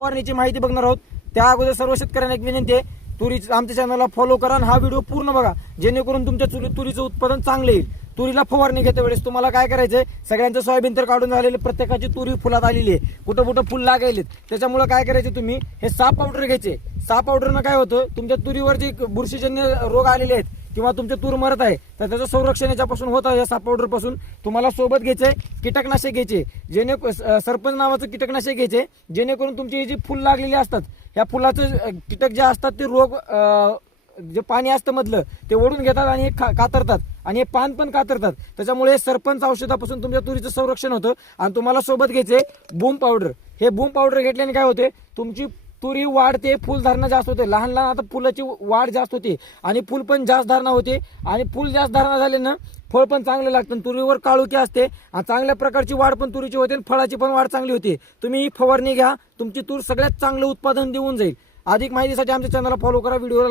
फवारणीची माहिती बघणार आहोत. त्या अगोदर सर्व शेतकऱ्यांना एक विनंती आहे. तुरी आमच्या चॅनलला फॉलो करा आणि हा व्हिडिओ पूर्ण बघा. जेणेकरून तुमच्या तुरी तुरीचं उत्पादन चांगलं येईल. तुरीला फवारणी घेते वेळेस तुम्हाला काय करायचंय? सगळ्यांचं सोयाबीन तर काढून झालेले प्रत्येकाची तुरी फुलात आलेली आहे. कुठं कुठं फुल लागायलेत. त्याच्यामुळे काय करायचे तुम्ही? हे साप पावडर घ्यायचे. साप पावडरनं काय होतं? तुमच्या तुरीवर जे बुरशीजन्य रोग आलेले आहेत किंवा तुमचे तूर मरत आहे तर त्याचं संरक्षण याच्यापासून होत आहे या साप पावडरपासून. तुम्हाला सोबत घ्यायचे कीटकनाशक घ्यायचे जेणे सरपंच नावाचं कीटकनाशक घ्यायचे जेणेकरून तुमची जी फुल लागलेली असतात ह्या फुलाचं कीटक जे असतात ते रोग जे पाणी असतं मधलं ते ओढून घेतात आणि खा- कातरतात. आणि हे पान पण कातरतात. त्याच्यामुळे हे सरपंच औषधापासून तुमच्या तुरीचं संरक्षण होतं. आणि तुम्हाला सोबत घ्यायचे बूम पावडर. हे बूम पावडर घेतल्याने काय होते? तुमची तुरी वाढते फुल धारणा जास्त होते. लहान लहान आता फुलाची वाढ जास्त होते. आणि फुल पण जास्त धारणा होते. आणि फुल जास्त धारणा झाले ना फळ पण चांगलं लागतं आणि तुरीवर काळुकी असते. आणि चांगल्या प्रकारची वाढ पण तुरीची होते आणि फळाची पण वाढ चांगली होते. तुम्ही ही फवारणी घ्या. तुमची तूर सगळ्यात चांगलं उत्पादन देऊन जाईल. अधिक माहितीसाठी आमच्या चॅनलला फॉलो करा. व्हिडिओला